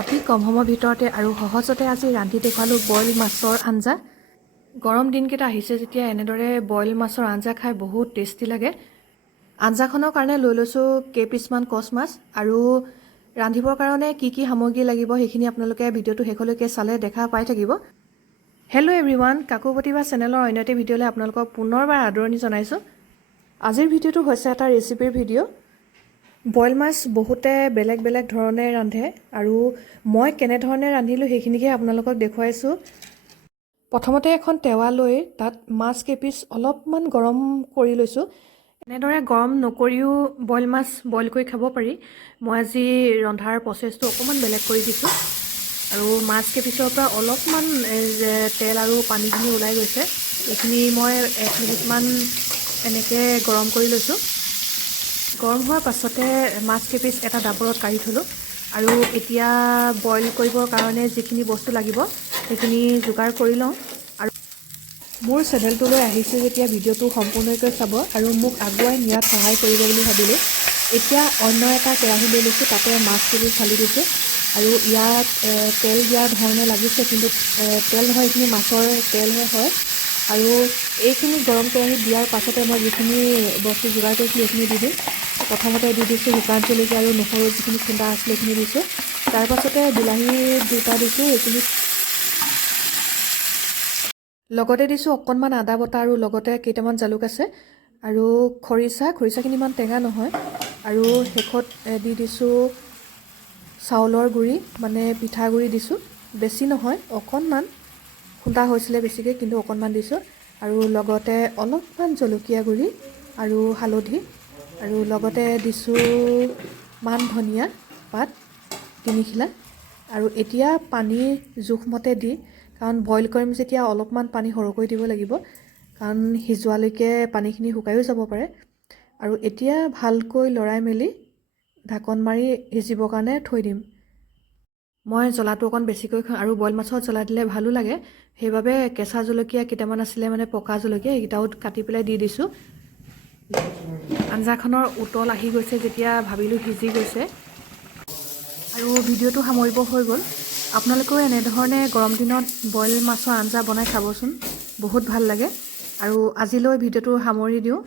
অতি কম সময়ৰ ভিতৰতে আৰু সহজতে আজি ৰান্ধি দেখুৱালোঁ বইল মাছৰ আঞ্জা। গৰম দিনকেইটা আহিছে যেতিয়া এনেদৰে বইল মাছৰ আঞ্জা খাই বহুত টেষ্টি লাগে। আঞ্জাখনৰ কাৰণে লৈ লৈছোঁ কেইপিচমান কচ মাছ আৰু ৰান্ধিবৰ কাৰণে কি কি সামগ্ৰী লাগিব সেইখিনি আপোনালোকে ভিডিঅ'টো শেষলৈকে চালে দেখা পাই থাকিব। হেল্ল' এভৰিৱান, কাকুপতিবা চেনেলৰ অন্য এটা ভিডিঅ'লৈ আপোনালোকক পুনৰবাৰ আদৰণি জনাইছোঁ। আজিৰ ভিডিঅ'টো হৈছে এটা ৰেচিপিৰ ভিডিঅ'। বইল মাছ বহুতে বেলেগ বেলেগ ধৰণে ৰান্ধে আৰু মই কেনেধৰণে ৰান্ধিলোঁ সেইখিনিকে আপোনালোকক দেখুৱাইছোঁ। প্ৰথমতে এখন টেৱা লৈ তাত মাছ কেইপিচ অলপমান গৰম কৰি লৈছোঁ। এনেদৰে গৰম নকৰিও বইল মাছ বইল কৰি খাব পাৰি। মই আজি ৰন্ধাৰ প্ৰচেছটো অকণমান বেলেগ কৰি দিছোঁ আৰু মাছ কেইপিচৰ পৰা অলপমান তেল আৰু পানীখিনি ওলাই গৈছে। এইখিনি মই 1 মিনিটমান এনেকৈ গৰম কৰি লৈছোঁ। গৰম হোৱাৰ পাছতে মাছ কেইপিচ এটা ডাবৰত কাঢ়ি থ'লোঁ আৰু এতিয়া বইল কৰিবৰ কাৰণে যিখিনি বস্তু লাগিব সেইখিনি যোগাৰ কৰি লওঁ। আৰু মোৰ চেনেলটোলৈ আহিছে যেতিয়া ভিডিঅ'টো সম্পূৰ্ণকৈ চাব আৰু মোক আগুৱাই নিয়াত সহায় কৰিব বুলি ভাবিলোঁ। এতিয়া অন্য এটা কেৰাহী লৈ লৈছোঁ, তাতে মাছ কেইপিচ ঢালি দিছোঁ আৰু ইয়াত তেল দিয়াৰ ধৰণে লাগিছে, কিন্তু তেল নহয়, এইখিনি মাছৰ তেলহে হয়। আৰু এইখিনি গৰম কেৰাহীত দিয়াৰ পাছতে মই যিখিনি বস্তু যোগাৰ কৰিছিলোঁ এইখিনি দি দিম। প্ৰথমতে দি দিছোঁ শুকান জলকীয়া আৰু নহৰু, যিখিনি খুন্দা আছিলে এইখিনি দিছোঁ। তাৰ পাছতে বিলাহী 2টা দিছোঁ, এইখিনি লগতে দিছোঁ অকণমান আদা বটা আৰু লগতে কেইটামান জালুক আছে আৰু খৰিচাখিনি ইমান টেঙা নহয়। আৰু শেষত দি দিছোঁ চাউলৰ গুড়ি, মানে পিঠাগুড়ি দিছোঁ, বেছি নহয়, অকণমান খুন্দা হৈছিলে বেছিকৈ, কিন্তু অকণমান দিছোঁ। আৰু লগতে অলপমান জলকীয়া গুড়ি আৰু হালধি আৰু লগতে দিছোঁ মান ধনিয়া পাত 3 খিলা। আৰু এতিয়া পানীৰ জোখমতে দি, কাৰণ বইল কৰিম যেতিয়া অলপমান পানী সৰহকৈ দিব লাগিব, কাৰণ সিজোৱালৈকে পানীখিনি শুকায়ো যাব পাৰে। আৰু এতিয়া ভালকৈ লৰাই মেলি ঢাকন মাৰি সিজিবৰ কাৰণে থৈ দিম। মই জ্বলাটো অকণ বেছিকৈ খাওঁ আৰু বইল মাছত জ্বলা দিলে ভালো লাগে, সেইবাবে কেঁচা জলকীয়া কেইটামান আছিলে, মানে পকা জলকীয়া, এইকেইটাও কাটি পেলাই দি দিছোঁ। আঞ্জাখনৰ উতল আহি গৈছে যেতিয়া ভাবিলোঁ সিজি গৈছে আৰু ভিডিঅ'টো সামৰিব হৈ গ'ল। আপোনালোকেও এনেধৰণে গৰম দিনত বইল মাছৰ আঞ্জা বনাই খাবচোন, বহুত ভাল লাগে। আৰু আজিলৈ ভিডিঅ'টো সামৰি দিওঁ।